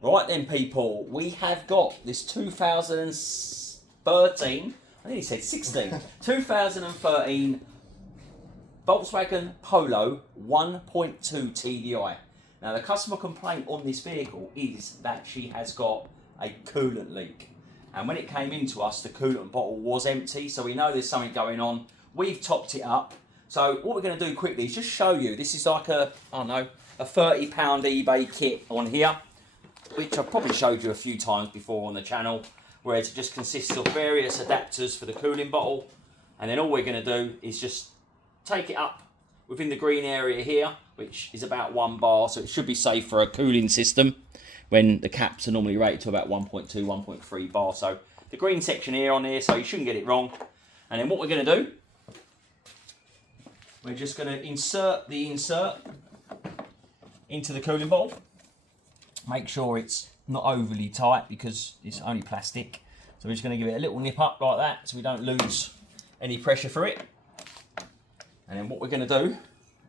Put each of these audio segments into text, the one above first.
Right then, people, we have got this 2013, I think he said 16, 2013 Volkswagen Polo 1.2 TDi. Now, the customer complaint on this vehicle is that she has got a coolant leak. And when it came into us, the coolant bottle was empty, so we know there's something going on. We've topped it up. So what we're going to do quickly is just show you. This is like a, I don't know, a £30 eBay kit on here, which I've probably showed you a few times before on the channel, where it just consists of various adapters for the cooling bottle. And then all we're going to do is just take it up within the green area here, which is about 1 bar, so it should be safe for a cooling system when the caps are normally rated to about 1.2, 1.3 bar. So the green section here on here, so you shouldn't get it wrong. And then what we're going to do, we're just going to insert the insert into the cooling bottle. Make sure it's not overly tight because it's only plastic. So we're just going to give it a little nip up like that so we don't lose any pressure for it. And then what we're going to do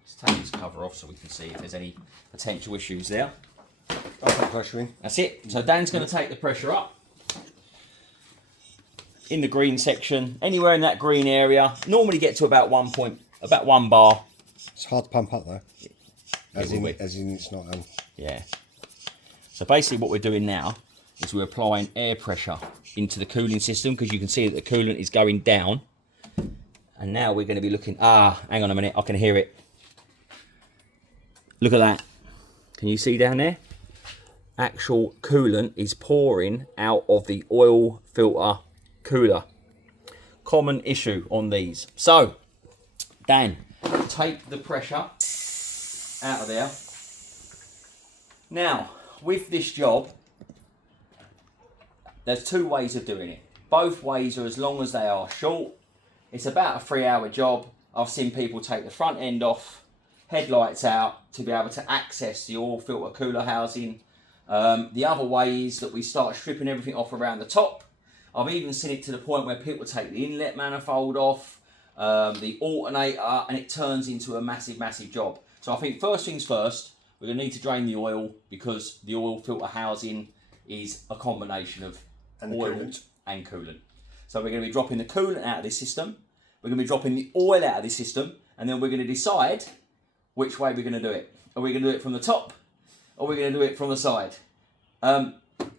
is take this cover off so we can see if there's any potential issues there. I'll put pressure in. That's it. So Dan's going to take the pressure up in the green section, anywhere in that green area. Normally get to about 1 bar. It's hard to pump up though. As in it's not. Yeah. So basically, what we're doing now is we're applying air pressure into the cooling system because you can see that the coolant is going down. And now we're going to be looking. Hang on a minute. I can hear it. Look at that. Can you see down there? Actual coolant is pouring out of the oil filter cooler. Common issue on these. So, Dan, take the pressure out of there. Now, with this job, there's 2 ways of doing it. Both ways are as long as they are short. It's about a 3-hour job. I've seen people take the front end off, headlights out, to be able to access the oil filter cooler housing. The other way is that we start stripping everything off around the top. I've even seen it to the point where people take the inlet manifold off, the alternator, and it turns into a massive job. So I think first things first, we're going to need to drain the oil because the oil filter housing is a combination of oil and coolant. So we're going to be dropping the coolant out of this system, we're going to be dropping the oil out of this system, and then we're going to decide which way we're going to do it. Are we going to do it from the top, or are we going to do it from the side?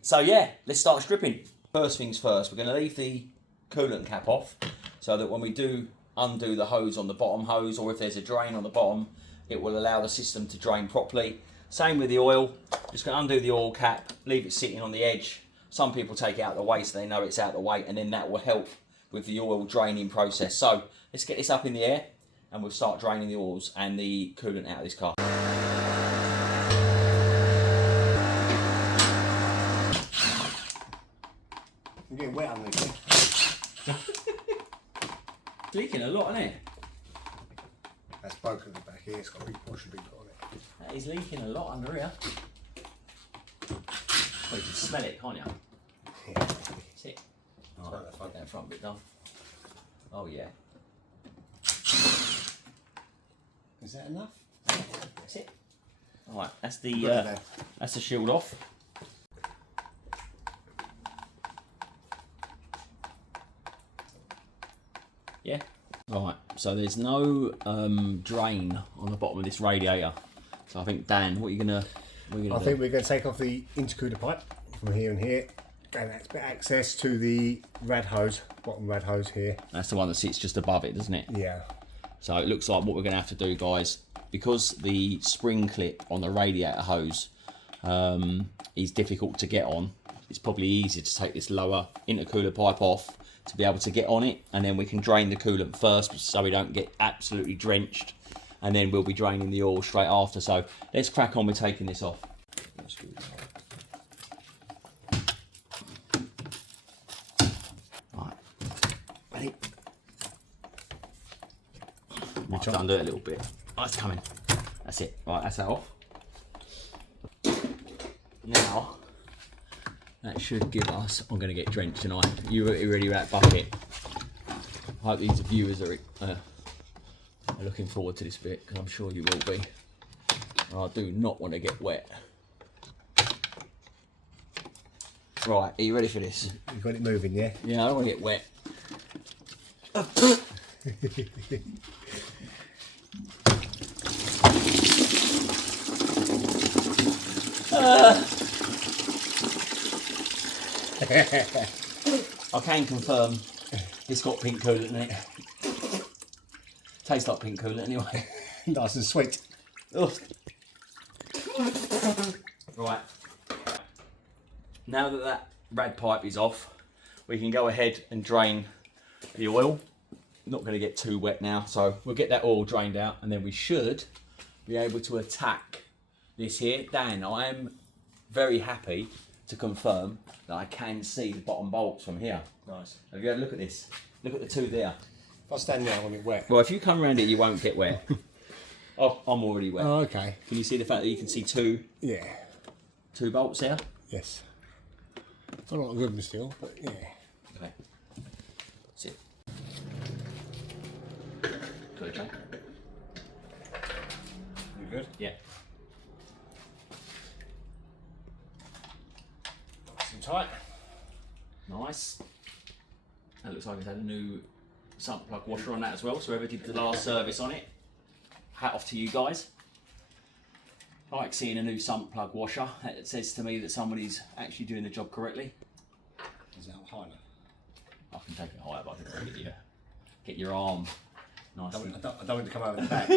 So yeah, let's start stripping. First things first, we're going to leave the coolant cap off so that when we do undo the hose on the bottom hose, or if there's a drain on the bottom, it will allow the system to drain properly. Same with the oil. Just going to undo the oil cap, leave it sitting on the edge. Some people take it out of the way so they know it's out of the way, and then that will help with the oil draining process. So let's get this up in the air and we'll start draining the oils and the coolant out of this car. I'm getting wet under here. It's leaking a lot, isn't it? That's broken at the back here. It's got a big portion big on it. That is leaking a lot under here. Well, you can smell it, can't you? Yeah. That's it. All right, get that front bit done. Oh yeah. Is that enough? That's it. All right, that's the shield off. Yeah. All right. So there's no drain on the bottom of this radiator. So I think Dan, what are you gonna? I think we're going to take off the intercooler pipe from here and here, and that's access to the rad hose, bottom rad hose here. That's the one that sits just above it, doesn't it? Yeah. So it looks like what we're going to have to do, guys, because the spring clip on the radiator hose is difficult to get on. It's probably easier to take this lower intercooler pipe off to be able to get on it, and then we can drain the coolant first so we don't get absolutely drenched, and then we'll be draining the oil straight after. So let's crack on with taking this off. Right, ready? Might have to undo it a little bit. Oh, it's coming. That's it. Right, that's that off. Now, that should give us. I'm going to get drenched tonight. You ready with that bucket? I hope these viewers are looking forward to this bit, because I'm sure you will be. I do not want to get wet. Right, are you ready for this? You've got it moving, yeah? Yeah, I don't want to get wet. I can confirm it's got pink coolant in it. Tastes like pink coolant anyway. Nice and sweet. Ugh. Right. Now that that rad pipe is off, we can go ahead and drain the oil. Not going to get too wet now, so we'll get that oil drained out and then we should be able to attack this here. Dan, I am very happy to confirm that I can see the bottom bolts from here. Nice. Have you had a look at this? Look at the two there. If I stand there, I want it wet. Well, if you come around it, you won't get wet. Oh, I'm already wet. Oh, okay. Can you see the fact that you can see two bolts there? Yes. Not a lot of good still, but yeah. Okay. That's it. Good, Jay? You good? Yeah. Nice and tight. Nice. That looks like it's had a new sump plug washer on that as well, so whoever did the last service on it, hat off to you guys. I like seeing a new sump plug washer. It says to me that somebody's actually doing the job correctly. Is that high enough? I can take it higher, but I think get your arm nice. I don't want it to come over the back.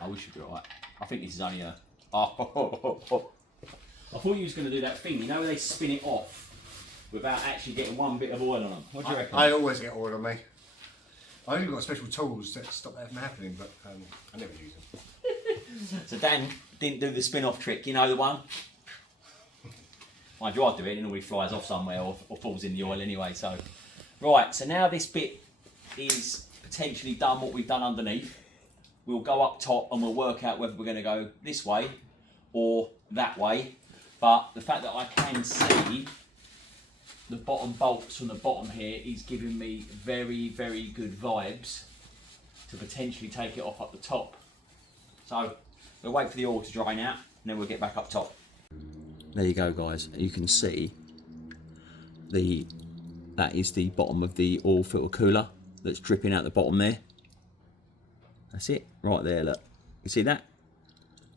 Oh, we should be alright. I think this is only a... Oh. I thought you was going to do that thing, you know, where they spin it off without actually getting one bit of oil on them. What do you reckon? I always get oil on me. I only got special tools that stop that from happening, but I never use them. So Dan didn't do the spin-off trick, you know the one? Mind you, I do it, it always flies off somewhere or falls in the oil anyway, so... Right, so now this bit is potentially done what we've done underneath. We'll go up top and we'll work out whether we're going to go this way or that way. But the fact that I can see the bottom bolts from the bottom here is giving me very, very good vibes to potentially take it off up the top. So we'll wait for the oil to dry out and then we'll get back up top. There you go, guys. You can see that is the bottom of the oil filter cooler that's dripping out the bottom there. That's it, right there, look. You see that?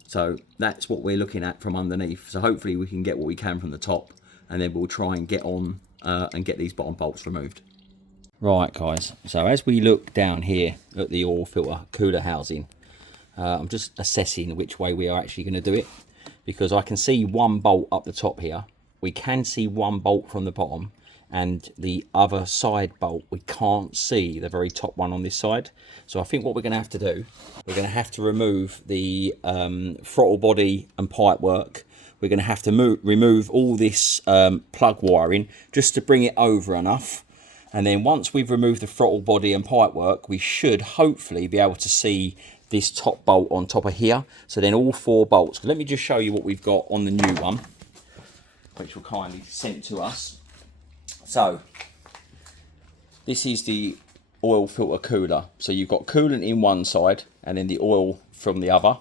So that's what we're looking at from underneath. So hopefully we can get what we can from the top and then we'll try and get on and get these bottom bolts removed. Right, guys, so as we look down here at the oil filter cooler housing, I'm just assessing which way we are actually going to do it, because I can see one bolt up the top here, we can see one bolt from the bottom, and the other side bolt we can't see the very top one on this side. So I think what we're going to have to do, we're going to have to remove the throttle body and pipe work. We're going to have to remove all this plug wiring just to bring it over enough, and then once we've removed the throttle body and pipe work, we should hopefully be able to see this top bolt on top of here. So then all four bolts. Let me just show you what we've got on the new one, which will kindly sent to us. So this is the oil filter cooler. So you've got coolant in one side and then the oil from the other.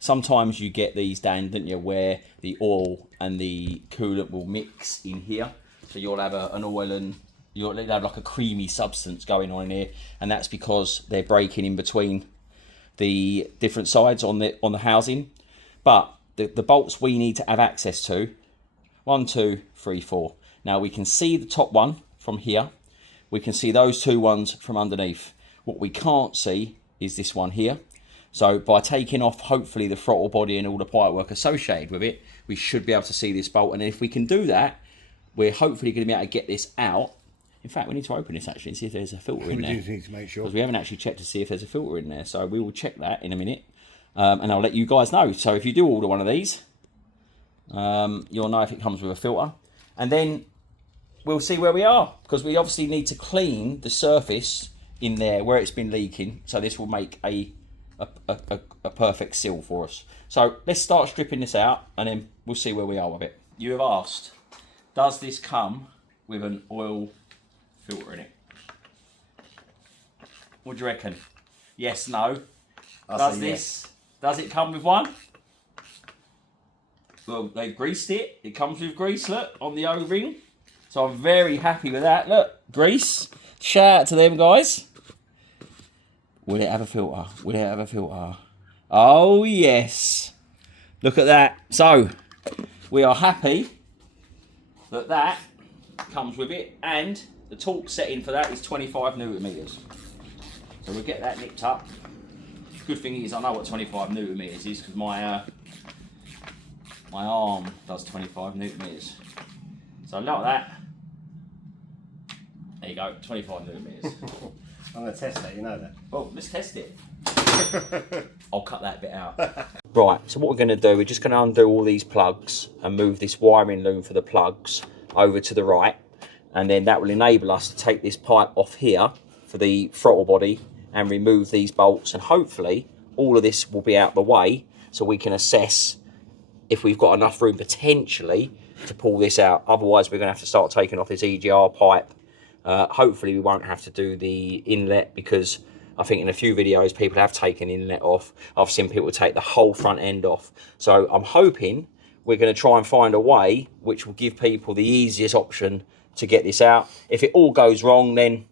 Sometimes you get these, Dan, don't you, where the oil and the coolant will mix in here. So you'll have an oil and you'll have like a creamy substance going on in here, and that's because they're breaking in between the different sides on the housing. But the bolts we need to have access to, 1, 2, 3, 4. Now we can see the top one from here. We can see those two ones from underneath. What we can't see is this one here. So by taking off, hopefully, the throttle body and all the pipework associated with it, we should be able to see this bolt. And if we can do that, we're hopefully going to be able to get this out. In fact, we need to open this actually and see if there's a filter in there. We do need to make sure. Because we haven't actually checked to see if there's a filter in there. So we will check that in a minute. And I'll let you guys know. So if you do order one of these, you'll know if it comes with a filter. And then we'll see where we are. Because we obviously need to clean the surface in there where it's been leaking. So this will make a perfect seal for us. So let's start stripping this out and then we'll see where we are with it. You have asked, does this come with an oil filter in it? What do you reckon? Yes, no. Does it come with one? well, they greased it. It comes with grease, look, on the O-ring. So I'm very happy with that. Look, grease. Shout out to them guys. Will it have a filter? Will it have a filter? Oh yes. Look at that. So we are happy that that comes with it, and the torque setting for that is 25 newton meters. So we'll get that nipped up. Good thing is I know what 25 newton meters is because my arm does 25 newton meters. So like that. There you go, 25 newton meters. I'm going to test that, you know that. Well, let's test it. I'll cut that bit out. Right, so what we're going to do, we're just going to undo all these plugs and move this wiring loom for the plugs over to the right. And then that will enable us to take this pipe off here for the throttle body and remove these bolts. And hopefully all of this will be out the way so we can assess if we've got enough room potentially to pull this out. Otherwise, we're going to have to start taking off this EGR pipe. Hopefully we won't have to do the inlet, because I think in a few videos people have taken inlet off. I've seen people take the whole front end off. So I'm hoping we're going to try and find a way which will give people the easiest option to get this out. If it all goes wrong, then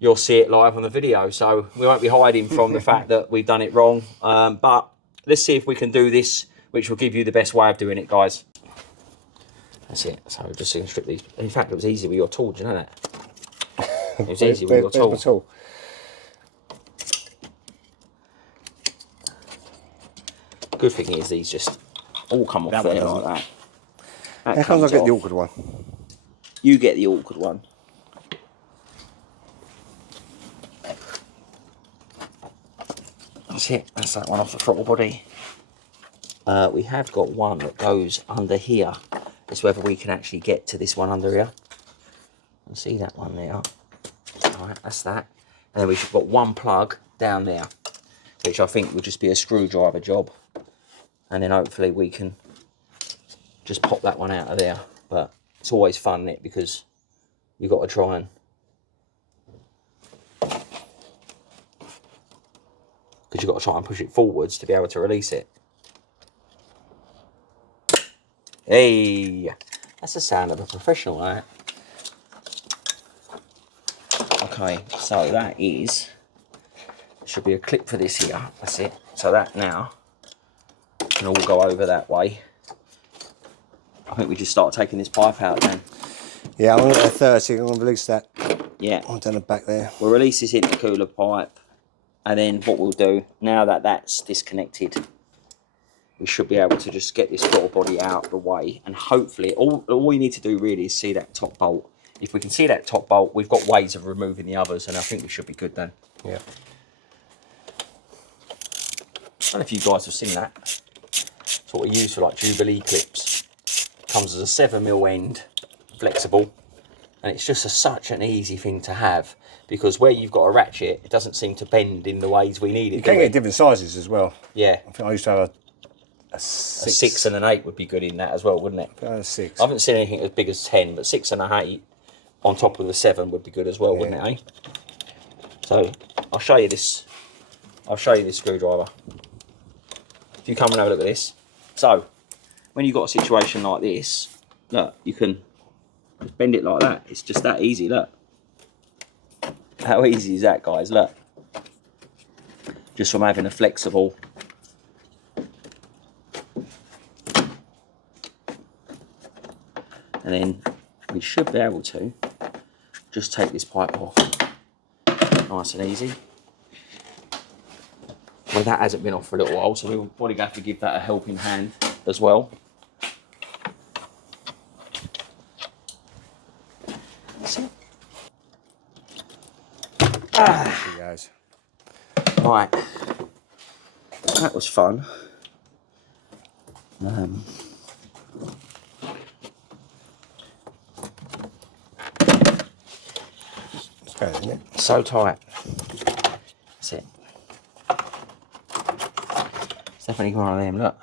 you'll see it live on the video. So we won't be hiding from the fact that we've done it wrong. But let's see if we can do this, which will give you the best way of doing it, guys. That's it. So we're just going to strip these. In fact, it was easy with your tool. Do you know that? It was easy with your tool. Good thing is these just all come off there like that. How come I get the awkward one? You get the awkward one. That's it. That's that one off the throttle body. We have got one that goes under here. It's whether we can actually get to this one under here. You see that one there? Alright, that's that. And then we've got one plug down there, which I think will just be a screwdriver job. And then hopefully we can just pop that one out of there. But it's always fun, isn't it? Because you've got to try and... because you've got to try and push it forwards to be able to release it. Hey! That's the sound of a professional, right? Okay, so that is... should be a clip for this here. That's it. So that now can all go over that way. I think we just start taking this pipe out then. Yeah, I'm going to get a 30. I'm going to release that. Yeah. On down the back there. We'll release this intercooler pipe, and then what we'll do, now that that's disconnected, we should be able to just get this throttle body out of the way, and hopefully, all you need to do really is see that top bolt. If we can see that top bolt, we've got ways of removing the others, and I think we should be good then. Yeah. I don't know if you guys have seen that. It's what we use for like Jubilee clips. Comes as a 7mm end, flexible, and it's just such an easy thing to have, because where you've got a ratchet, it doesn't seem to bend in the ways we need it. You can get different sizes as well. Yeah. I think I used to have a 6. A 6 and an 8 would be good in that as well, wouldn't it? A 6. I haven't seen anything as big as 10, but 6 and an 8 on top of the 7 would be good as well, wouldn't it, eh? So I'll show you this. I'll show you this screwdriver. If you come and have a look at this. So when you've got a situation like this, look, you can just bend it like that. It's just that easy, look. How easy is that, guys? Look. Just from having a flexible. And then we should be able to just take this pipe off. Nice and easy. Well, that hasn't been off for a little while, so we'll probably have to give that a helping hand as well. Ah. Guys. Right. That was fun. It's bad, isn't it? So tight. That's it. It's definitely one of them, look.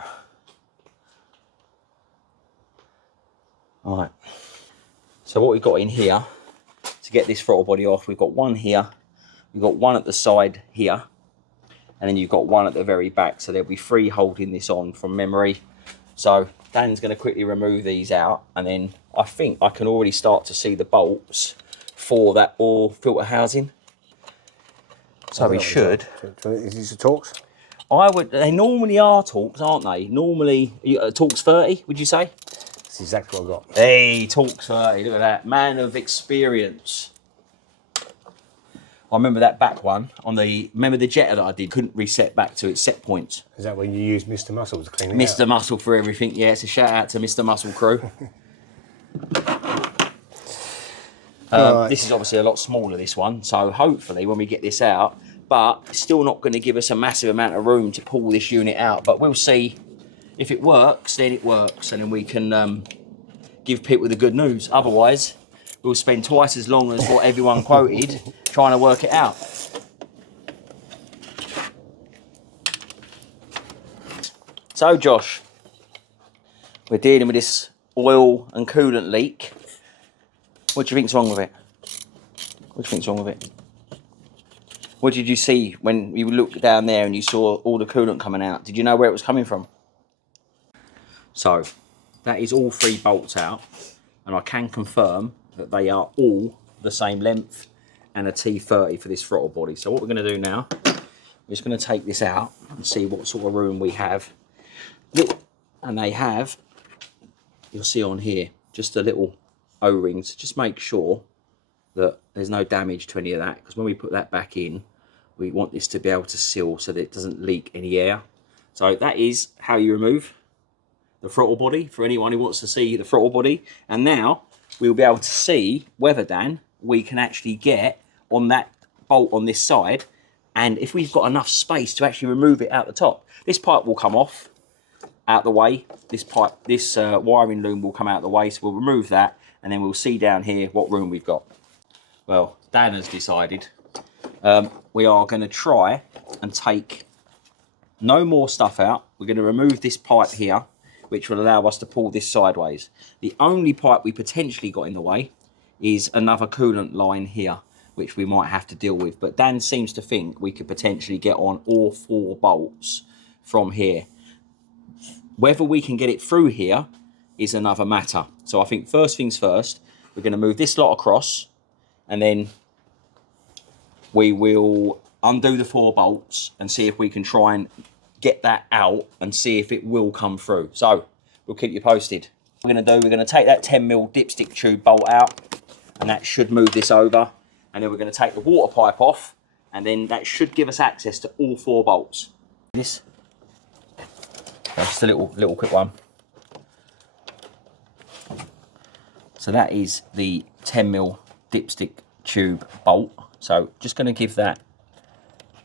Alright. So what we've got in here, to get this throttle body off, we've got one here, we've got one at the side here, and then you've got one at the very back. So there'll be 3 holding this on from memory. So Dan's going to quickly remove these out, and then I think I can already start to see the bolts for that oil filter housing. So we should. Is these the Torx? They normally are Torx, aren't they? Normally, Torx 30, would you say? That's exactly what I got. Hey, Torx 30, look at that. Man of experience. I remember that back one remember the Jetta that I did, couldn't reset back to its set points. Is that when you use Mr. Muscle to clean it out? Mr. Muscle for everything, yeah, it's a shout out to Mr. Muscle crew. Right. This is obviously a lot smaller, this one, so hopefully when we get this out, but it's still not going to give us a massive amount of room to pull this unit out, but we'll see. If it works, then it works, and then we can give people the good news. Otherwise, we'll spend twice as long as what everyone quoted trying to work it out. So Josh, we're dealing with this oil and coolant leak. What do you think's wrong with it? What do you think's wrong with it? What did you see when you looked down there and you saw all the coolant coming out? Did you know where it was coming from? So, that is all 3 bolts out, and I can confirm that they are all the same length and a T30 for this throttle body. So what we're going to do now, we're just going to take this out and see what sort of room we have. And they have, you'll see on here, just the little O-rings. Just make sure that there's no damage to any of that, because when we put that back in, we want this to be able to seal so that it doesn't leak any air. So that is how you remove the throttle body, for anyone who wants to see the throttle body. And now we'll be able to see whether, Dan, we can actually get on that bolt on this side, and if we've got enough space to actually remove it out the top. This pipe will come off out the way. This wiring loom will come out the way, so we'll remove that, and then we'll see down here what room we've got. Well, Dan has decided we are going to try and take no more stuff out. We're going to remove this pipe here, which will allow us to pull this sideways. The only pipe we potentially got in the way is another coolant line here, which we might have to deal with. But Dan seems to think we could potentially get on all 4 bolts from here. Whether we can get it through here is another matter. So I think first things first, we're going to move this lot across, and then we will undo the 4 bolts and see if we can try and get that out and see if it will come through. So we'll keep you posted. What we're going to take that 10mm dipstick tube bolt out, and that should move this over, and then we're going to take the water pipe off, and then that should give us access to all 4 bolts. This, just a little quick one. So that is the 10mm dipstick tube bolt. So just going to give that,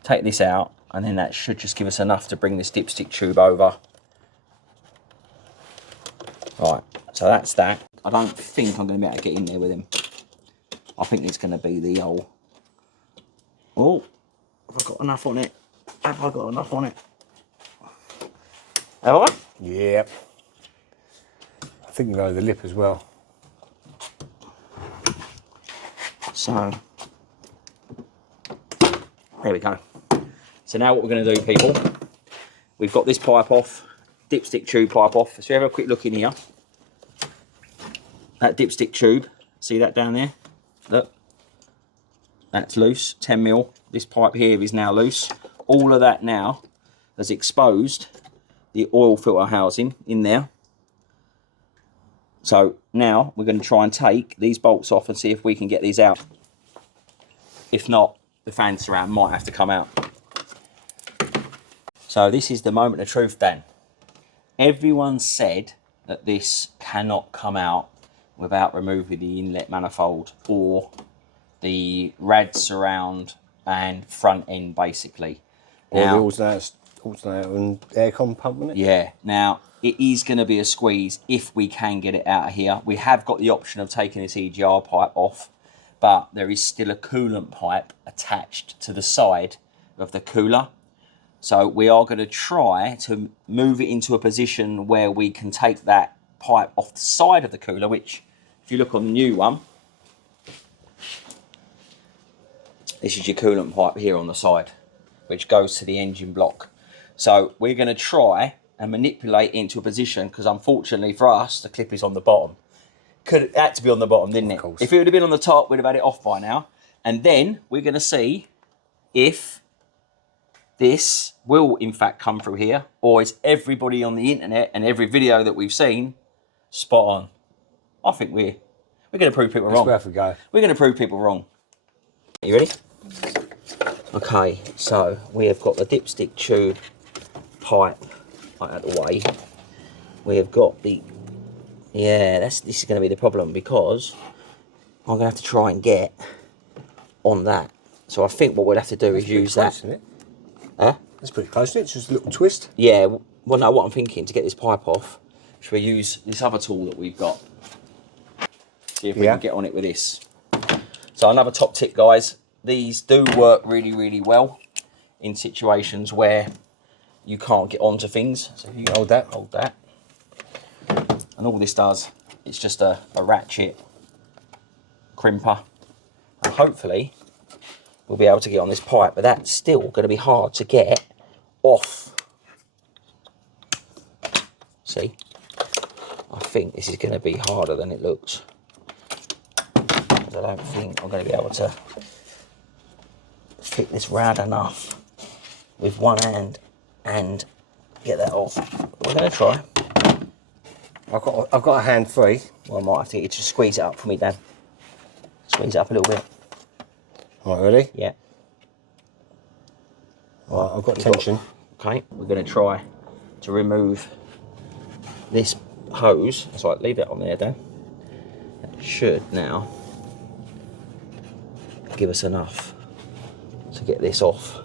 take this out, and then that should just give us enough to bring this dipstick tube over. Right, so that's that. I don't think I'm going to be able to get in there with him. I think it's going to be the old... Oh, have I got enough on it? Have I got enough on it? Have I? Yeah. I think you go to the lip as well. So, there we go. So now what we're going to do, people, we've got this pipe off, dipstick tube pipe off. So have a quick look in here. That dipstick tube, see that down there? Look, that's loose, 10mm. This pipe here is now loose. All of that now has exposed the oil filter housing in there. So now we're going to try and take these bolts off and see if we can get these out. If not, the fan surround might have to come out. So this is the moment of truth, Dan. Everyone said that this cannot come out without removing the inlet manifold or the rad surround and front end, basically. Or the alternator and aircon pump, isn't it? Yeah. Now, it is going to be a squeeze if we can get it out of here. We have got the option of taking this EGR pipe off, but there is still a coolant pipe attached to the side of the cooler. So we are going to try to move it into a position where we can take that pipe off the side of the cooler, which, if you look on the new one, this is your coolant pipe here on the side, which goes to the engine block. So we're going to try and manipulate it into a position, because unfortunately for us, the clip is on the bottom. Could had to be on the bottom, didn't it? Of course. If it would have been on the top, we'd have had it off by now. And then we're going to see if this will in fact come through here, or is everybody on the internet and every video that we've seen spot on. I think we're going to prove people wrong. That's where we go. We're going to prove people wrong. Are you ready? Okay, so we have got the dipstick tube pipe out of the way. We have got the, this is going to be the problem, because I'm going to have to try and get on that. So I think what we'll have to do is use that. Isn't it? Huh? That's pretty close, isn't it? It's just a little twist. Yeah, well no, what I'm thinking, to get this pipe off, should we use this other tool that we've got? See if we can get on it with this. So another top tip, guys, these do work really, really well in situations where you can't get onto things. So if you hold that. And all this does, it's just a ratchet crimper. And hopefully we'll be able to get on this pipe, but that's still going to be hard to get off. See? I think this is going to be harder than it looks. I don't think I'm going to be able to fit this round enough with one hand and get that off. We're going to try. I've got a hand free. Well, I might have to get you to squeeze it up for me, Dan. Squeeze it up a little bit. Right, ready? Yeah. Right, I've got tension. Okay, we're going to try to remove this hose. That's right, leave that on there, Dan. That should now give us enough to get this off.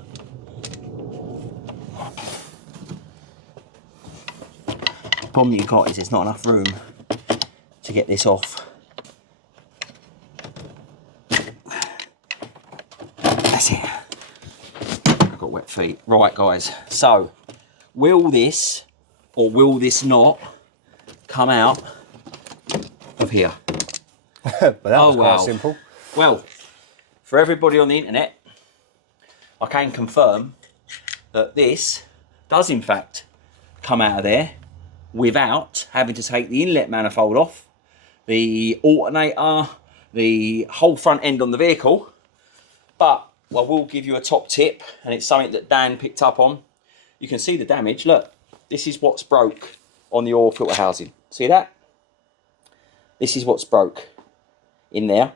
The problem you've got is there's not enough room to get this off. That's it. I've got wet feet. Right, guys, so will this or will this not come out of here? But that was quite simple. Well, for everybody on the internet, I can confirm that this does in fact come out of there without having to take the inlet manifold off, the alternator, the whole front end on the vehicle. But I will give you a top tip, and it's something that Dan picked up on. You can see the damage. Look, this is what's broke on the oil filter housing. See that? This is what's broke in there,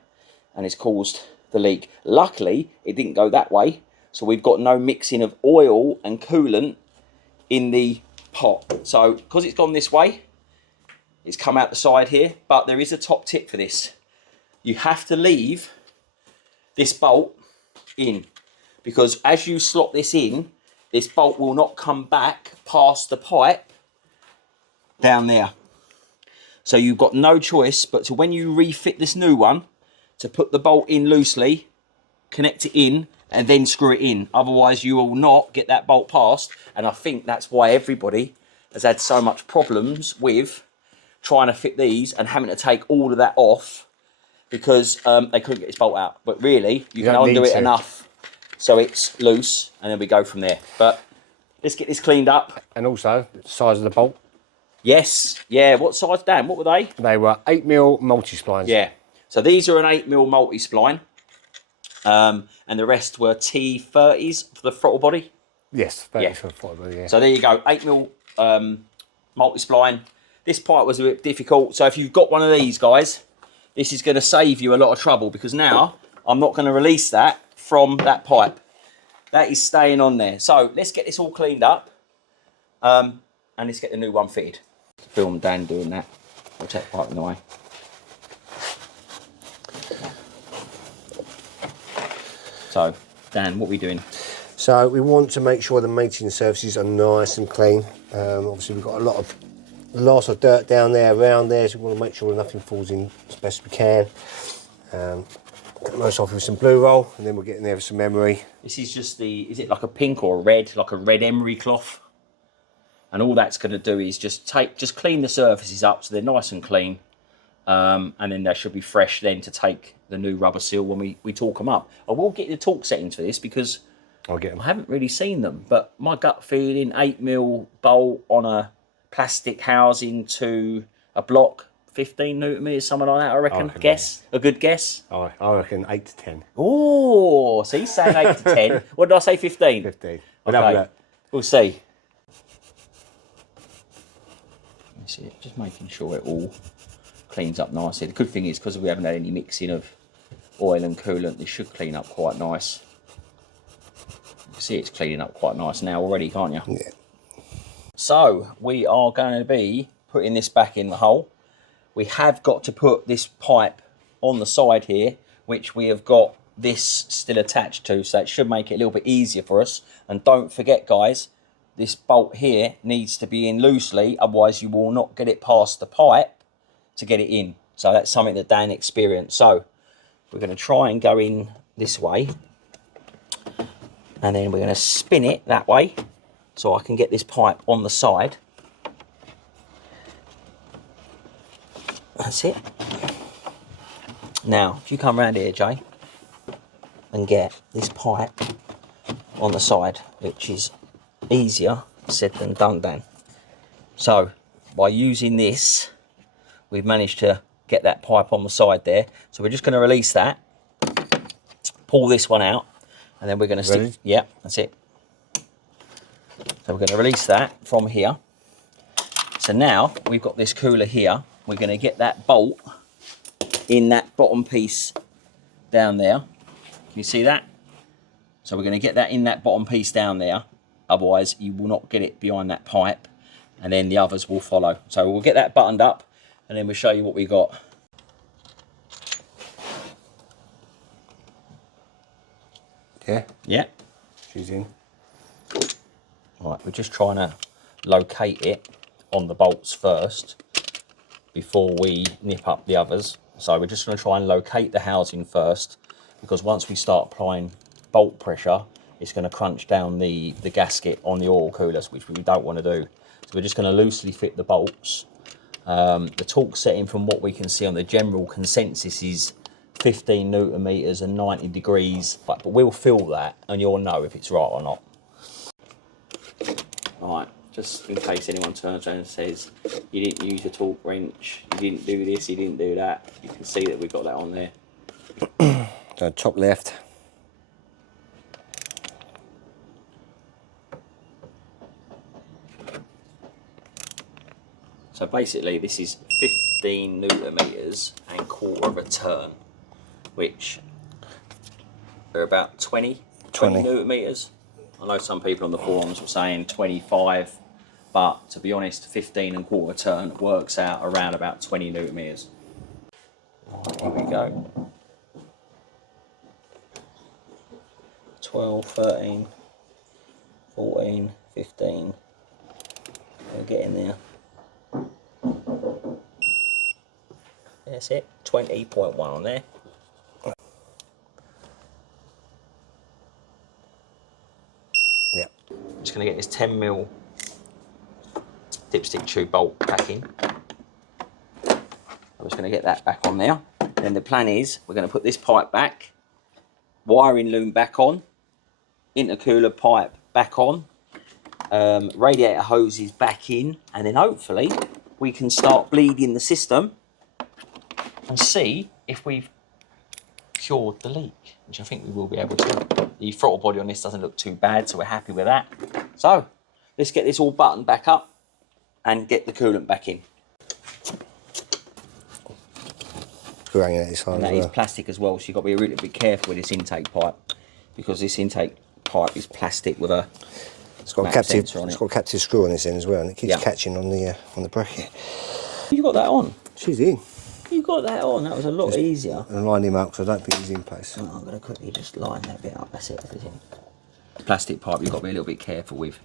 and it's caused the leak. Luckily, it didn't go that way, so we've got no mixing of oil and coolant in the pot. So because it's gone this way, it's come out the side here. But there is a top tip for this. You have to leave this bolt in, because as you slot this in, this bolt will not come back past the pipe down there. So you've got no choice but to, when you refit this new one, to put the bolt in loosely, connect it in, and then screw it in. Otherwise, you will not get that bolt past. And I think that's why everybody has had so much problems with trying to fit these and having to take all of that off, because they couldn't get this bolt out. But really, you can undo it enough so it's loose, and then we go from there. But let's get this cleaned up. And also, the size of the bolt. Yes, yeah. What size, Dan? What were they? They were 8mm multi-splines. Yeah. So these are an 8mm multi-spline, and the rest were T30s for the throttle body. Yes, yeah. For the throttle body, yeah. So there you go, 8mm multi-spline. This pipe was a bit difficult, so if you've got one of these, guys, this is going to save you a lot of trouble, because now I'm not going to release that from that pipe. That is staying on there. So let's get this all cleaned up, and let's get the new one fitted. Film Dan doing that. I'll take the pipe in the way. So, Dan, what are we doing? So we want to make sure the mating surfaces are nice and clean. Obviously we've got a lot of dirt down there, around there, so we want to make sure nothing falls in as best we can. Most off with some blue roll, and then we'll get in there with some emery. This is just is it like a pink or a red, like a red emery cloth? And all that's going to do is just clean the surfaces up so they're nice and clean. And then they should be fresh then to take the new rubber seal when we torque them up. I will get the torque settings for this, because I'll get them. I haven't really seen them, but my gut feeling, 8mm bolt on a plastic housing to a block, 15 Newton meters, something like that, I reckon. Guess? A good guess? I reckon 8 to 10. Oh, so he's saying 8 to 10. What did I say, 15? 15. Okay, we'll see. Let me see it, just making sure it all cleans up nicely. The good thing is, because we haven't had any mixing of oil and coolant, this should clean up quite nice. You can see it's cleaning up quite nice now already, can't you? Yeah. So we are going to be putting this back in the hole. We have got to put this pipe on the side here, which we have got this still attached to, so it should make it a little bit easier for us. And don't forget, guys, this bolt here needs to be in loosely, otherwise you will not get it past the pipe to get it in. So that's something that Dan experienced. So we're going to try and go in this way, and then we're going to spin it that way so I can get this pipe on the side. That's it. Now, if you come around here, Jay, and get this pipe on the side, which is easier said than done, Dan. So, by using this, we've managed to get that pipe on the side there. So we're just going to release that, pull this one out, and then we're going to stick. Yeah, that's it. So we're going to release that from here. So now we've got this cooler here. We're going to get that bolt in that bottom piece down there. Can you see that? So we're going to get that in that bottom piece down there. Otherwise, you will not get it behind that pipe, and then the others will follow. So we'll get that buttoned up, and then we'll show you what we got. Yeah? Yeah. She's in. Right, we're just trying to locate it on the bolts first before we nip up the others. So we're just going to try and locate the housing first, because once we start applying bolt pressure, it's going to crunch down the gasket on the oil coolers, which we don't want to do. So we're just going to loosely fit the bolts. The torque setting, from what we can see on the general consensus, is 15 Newton meters and 90 degrees, but we'll feel that and you'll know if it's right or not. Right, just in case anyone turns around and says you didn't use a torque wrench, you didn't do this, you didn't do that, you can see that we've got that on there. So top left. So basically this is 15 Newton meters and quarter of a turn, which are about 20 Newton meters. I know some people on the forums were saying 25, but to be honest, 15 and quarter turn works out around about 20 Newton meters. Right, here we go. 12, 13, 14, 15. We're getting there. That's it, 20.1 on there. Yeah. I'm just going to get this 10mm dipstick tube bolt back in. I'm just going to get that back on there. Then the plan is we're going to put this pipe back, wiring loom back on, intercooler pipe back on, radiator hoses back in, and then hopefully we can start bleeding the system and see if we've cured the leak, which I think we will be able to. The throttle body on this doesn't look too bad, so we're happy with that. So let's get this all buttoned back up and get the coolant back in. Screw hanging at this side. And that is plastic as well, so you've got to be really bit careful with this intake pipe, because this intake pipe is plastic with a It's got a captive screw on this end as well, and it keeps catching on the bracket. You got that on? She's in. You got that on. That was a lot easier. And line him up, because I don't think he's in place. Oh, I'm going to quickly just line that bit up. That's it. Everything. Plastic pipe you've got to be a little bit careful with,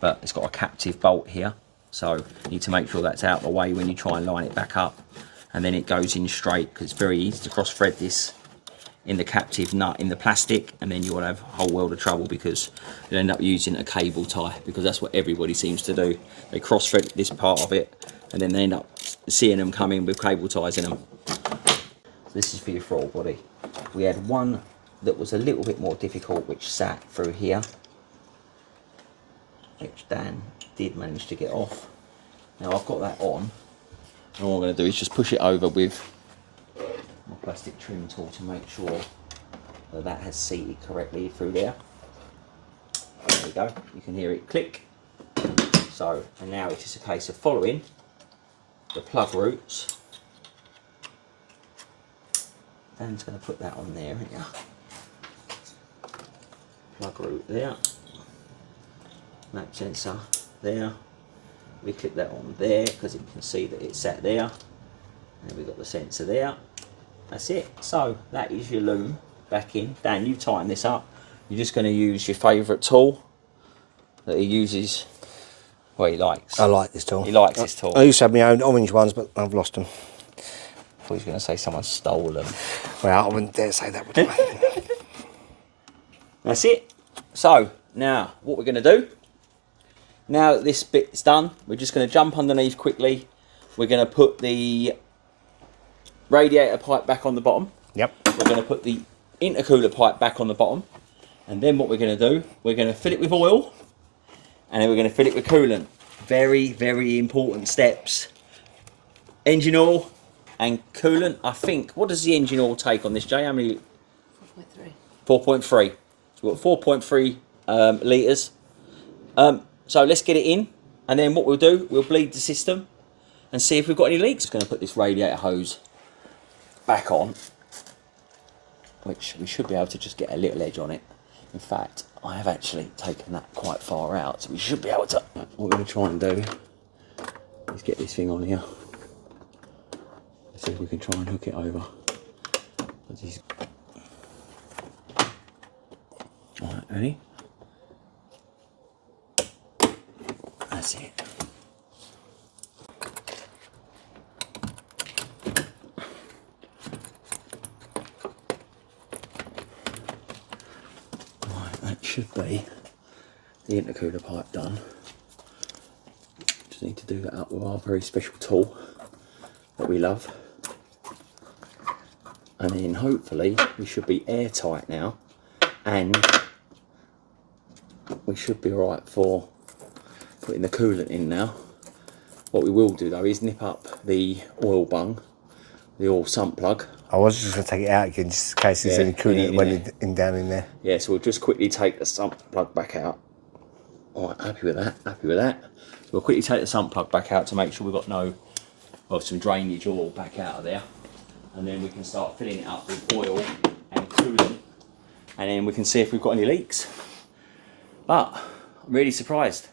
but it's got a captive bolt here, so you need to make sure that's out of the way when you try and line it back up, and then it goes in straight, because it's very easy to cross thread this in the captive nut in the plastic, and then you'll have a whole world of trouble because you'll end up using a cable tie, because that's what everybody seems to do. They cross thread this part of it, and then they end up seeing them come in with cable ties in them. So this is for your throttle body. We had one that was a little bit more difficult, which sat through here, which Dan did manage to get off. Now I've got that on, and all I'm going to do is just push it over with my plastic trim tool to make sure that that has seated correctly through there. There we go, you can hear it click. So, and now it's just a case of following the plug routes. Dan's going to put that on there, isn't you? Plug route there. Map sensor there. We click that on there because you can see that it's sat there. And we've got the sensor there. That's it. So that is your loom back in. Dan, you tighten this up. You're just going to use your favourite tool that he uses. Well, he likes. I like this tool. He likes this tool. I used to have my own orange ones, but I've lost them. I thought he was going to say someone stole them. Well, I wouldn't dare say that, would I? That's it. So now what we're going to do, now that this bit's done, we're just going to jump underneath quickly. We're going to put the radiator pipe back on the bottom. Yep. We're going to put the intercooler pipe back on the bottom. And then what we're going to do, we're going to fill it with oil. And then we're going to fill it with coolant. Very, very important steps. Engine oil and coolant. I think, what does the engine oil take on this, Jay? How many? 4.3. 4.3. So we've got 4.3 litres. So let's get it in. And then what we'll do, we'll bleed the system and see if we've got any leaks. I'm going to put this radiator hose back on, which we should be able to just get a little edge on it. In fact, I have actually taken that quite far out, so we should be able to. What we're going to try and do is get this thing on here. See if we can try and hook it over. Alright, ready? That's it. That should be the intercooler pipe done. Just need to do that up with our very special tool that we love. And then hopefully we should be airtight now, and we should be alright for putting the coolant in now. What we will do though is nip up the oil bung, the oil sump plug. I was just going to take it out again, just in case there's any coolant that went down in there. Yeah, so we'll just quickly take the sump plug back out. Alright, happy with that, happy with that. So we'll quickly take the sump plug back out to make sure we've got no, well, some drainage oil back out of there. And then we can start filling it up with oil and coolant. And then we can see if we've got any leaks. But I'm really surprised.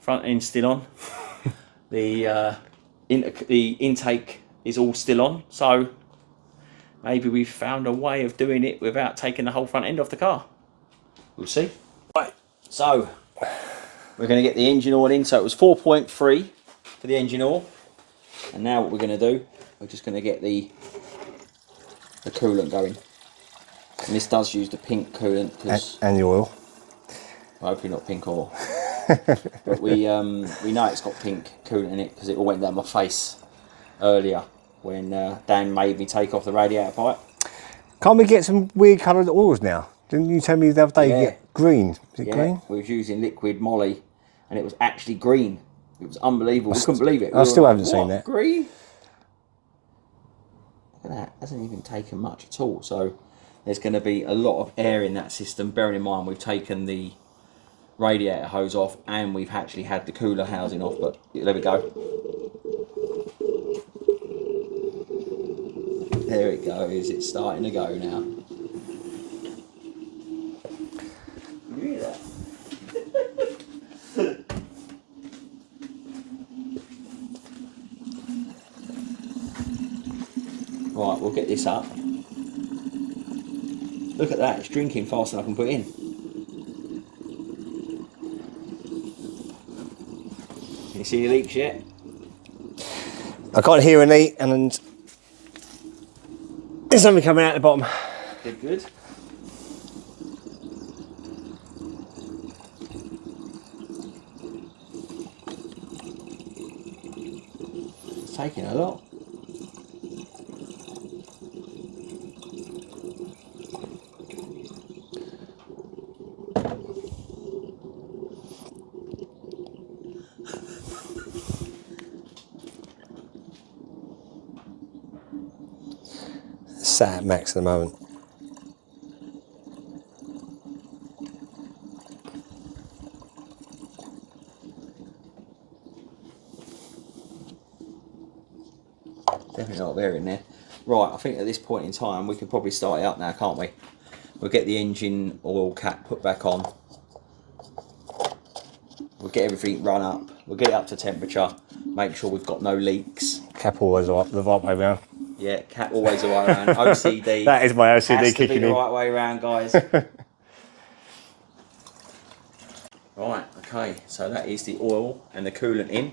Front end's still on. The intake is all still on. So maybe we've found a way of doing it without taking the whole front end off the car. We'll see. Right, so we're going to get the engine oil in. So it was 4.3 for the engine oil. And now what we're going to do, we're just going to get the coolant going. And this does use the pink coolant. And the oil. Hopefully not pink oil. But we know it's got pink coolant in it because it all went down my face earlier when Dan made me take off the radiator pipe. Can't we get some weird coloured oils now? Didn't you tell me the other day you get green? Is it green? We was using liquid moly and it was actually green. It was unbelievable. We couldn't believe it. I still haven't seen that. Green? Look at that. Hasn't even taken much at all. So there's going to be a lot of air in that system. Bearing in mind we've taken the radiator hose off and we've actually had the cooler housing off. But there we go. There it goes. It's starting to go now. You hear that? Right, we'll get this up. Look at that, it's drinking faster than I can put in. Can you see the leaks yet? I can't hear any, and there's something coming out the bottom. Good, good. It's taking a lot. sat at max at the moment. Definitely not a bearing there. Right, I think at this point in time we could probably start it up now, can't we? We'll get the engine oil cap put back on. We'll get everything run up. We'll get it up to temperature. Make sure we've got no leaks. Cap always up the right way round. Yeah, cap always the way around. OCD. That is my OCD has to kicking be the in. right way around, guys. Right, okay. So that is the oil and the coolant in.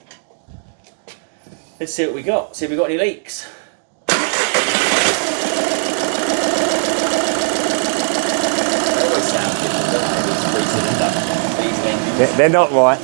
Let's see what we got. See if we got any leaks. They're not right.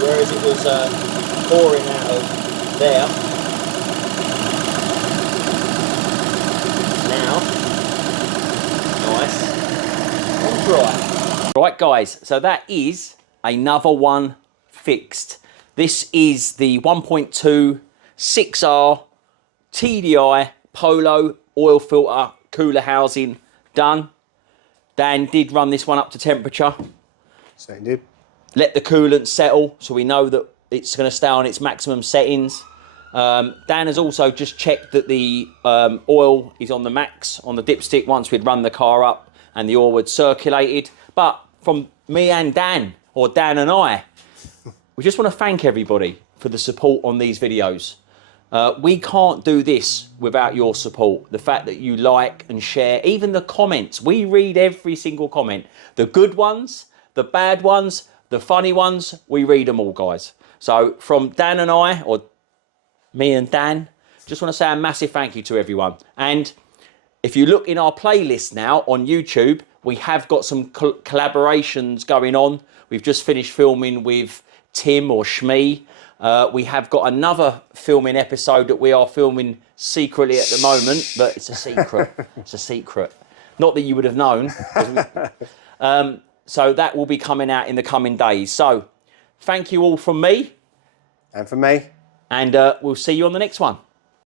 Whereas it was pouring out of there. Now, nice and dry. Right guys, so that is another one fixed. This is the 1.2 6R TDI Polo oil filter cooler housing done. Dan did run this one up to temperature. So it did. Let the coolant settle so we know that it's going to stay on its maximum settings. Dan has also just checked that the oil is on the max on the dipstick once we'd run the car up and the oil had circulated. But from me and Dan, or Dan and I, we just want to thank everybody for the support on these videos. We can't do this without your support. The fact that you like and share, even the comments. We read every single comment. The good ones, the bad ones, the funny ones, we read them all, guys. So from Dan and I, or me and Dan, just want to say a massive thank you to everyone. And if you look in our playlist now on YouTube, we have got some collaborations going on. We've just finished filming with Tim or Shmee. We have got another filming episode that we are filming secretly at the moment, but it's a secret. It's a secret. Not that you would have known. So that will be coming out in the coming days. So thank you all from me. And from me. And we'll see you on the next one.